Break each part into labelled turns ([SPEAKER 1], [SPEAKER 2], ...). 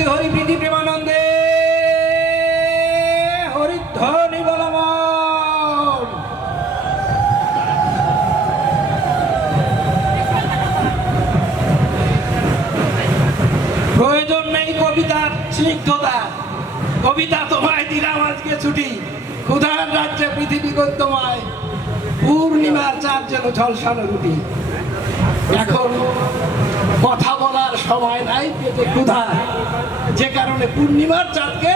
[SPEAKER 1] প্রীতি হরি প্রীতি প্রেমানন্দে। হরিধ্বনি বলমন প্রয়োজন নেই কবিতার, স্নিগ্ধতা। কবিতা তোমায় দিলাম আজকে ছুটি। ক্ষুধার রাজ্যে পৃথিবী তোমায়। পূর্ণিমার চার যেন ঝলসানো রুটি। এখন কথা বলার সময় নাই, পেটে ক্ষুধা। যে কারণে পূর্ণিমার চাঁদকে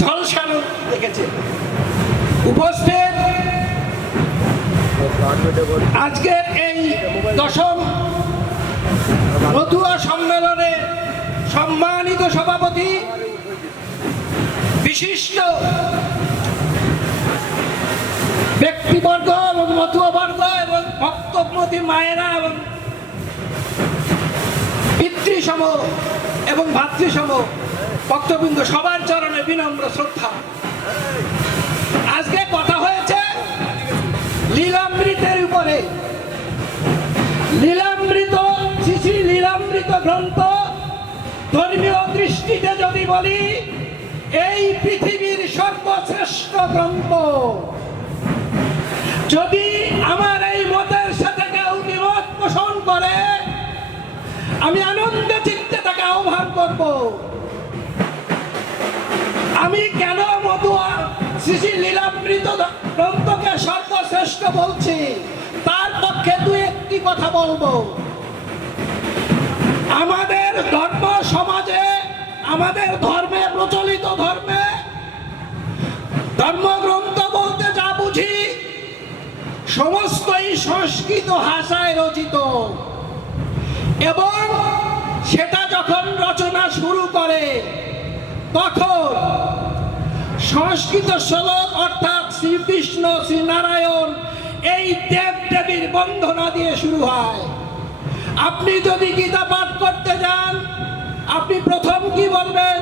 [SPEAKER 1] ঝলসানো দেখেছে। উপস্থিত আজকের এই দশম মতুয়া সম্মেলনে সম্মানিত সভাপতি, বিশিষ্ট ব্যক্তিবর্গ এবং মতুয়াবর্গ এবং ভক্তমতী মায়েরা এবং পিতৃসম এবং ভাতৃসম ভক্তবৃন্দ সবার চরণে বিনম্র শ্রদ্ধা। আজকে কথা হয়েছে লীলামৃতের উপরে। লীলামৃত, শ্রী লীলামৃত গ্রন্থ ধর্মীয় দৃষ্টিতে যদি বলি, এই পৃথিবীর সর্বশ্রেষ্ঠ গ্রন্থ। যদি আমার আমি কেন মতুয়া শ্রী লীলামৃত গ্রন্থকে সর্বশ্রেষ্ঠ বলছি? তার পক্ষে দু একটি কথা বলব। আমাদের ধর্ম সমাজে, আমাদের ধর্মে, প্রচলিত ধর্মে ধর্মগ্রন্থ বলতে যা বুঝি, সমস্তই সংস্কৃত ভাষায় রচিত। এবং সেটা যখন শুরু করে, তখন সংস্কৃত শ্লোক অর্থাৎ শ্রীকৃষ্ণ, শ্রীনারায়ণ এই দেব দেবীর বন্ধনা দিয়ে শুরু হয়। আপনি যদি গীতা পাঠ করতে যান, আপনি প্রথম কি বলবেন?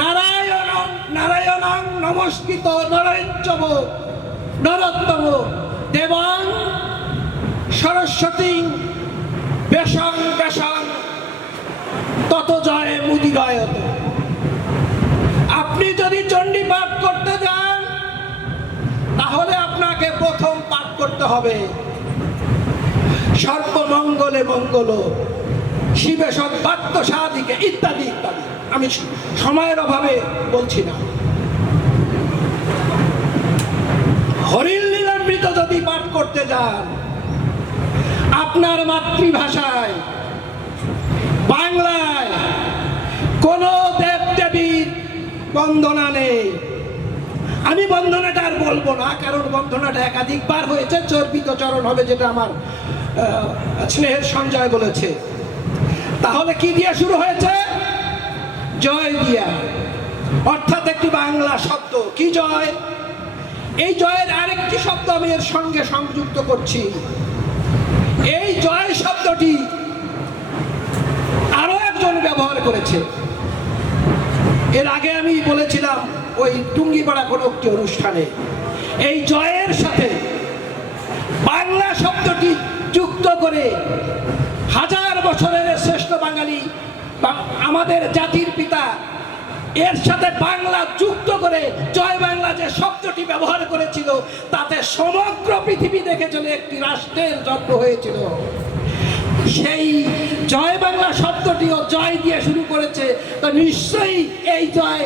[SPEAKER 1] নারায়ণ, নারায়ণং নমস্কৃত নরেঞ্চব, নরোত্তম, দেবাং সরস্বতী বেশং বেশং তত জয় মুদিরয়ত আপনি যদি চণ্ডী পাঠ করতে যান, তাহলে আপনাকে প্রথম পাঠ করতে হবে। সর্বমঙ্গলে মঙ্গল, শিবে ইত্যাদি ইত্যাদি। আমি সময়ের অভাবে বলছি না। হরিল লীলামৃত যদি পাঠ করতে যান, আপনার মাতৃভাষায় বাংলায় কোন দেব দেবীর বন্দনা নেই। আমি বন্দনাটা আর বলব না, কারণ বন্দনাটা একাধিকবার হয়েছে, চর্বিত চরণ হবে যেটা আমার স্নেহের সঞ্জয় বলেছে। তাহলে কি দিয়ে শুরু হয়েছে? জয় দিয়া। অর্থাৎ একটি বাংলা শব্দ। কি জয়? এই জয়ের আরেকটি শব্দ আমি এর সঙ্গে সংযুক্ত করছি। এই জয় শব্দটি আরও একজন ব্যবহার করেছে। এর আগে আমি বলেছিলাম ওই টুঙ্গিপাড়া কোনো একটি অনুষ্ঠানে। এই জয়ের সাথে বাংলা শব্দটি যুক্ত করে হাজার বছরের শ্রেষ্ঠ বাঙালি আমাদের জাতির পিতা এর সাথে বাংলা যুক্ত করে জয় বাংলা যে শব্দটি ব্যবহার করেছিল, তাতে সমগ্র পৃথিবী দেখে চলে একটি রাষ্ট্রের জন্ম হয়েছিল। সেই জয় বাংলা শব্দটিও জয় দিয়ে শুরু করেছে তা নিশ্চয়ই এই জয়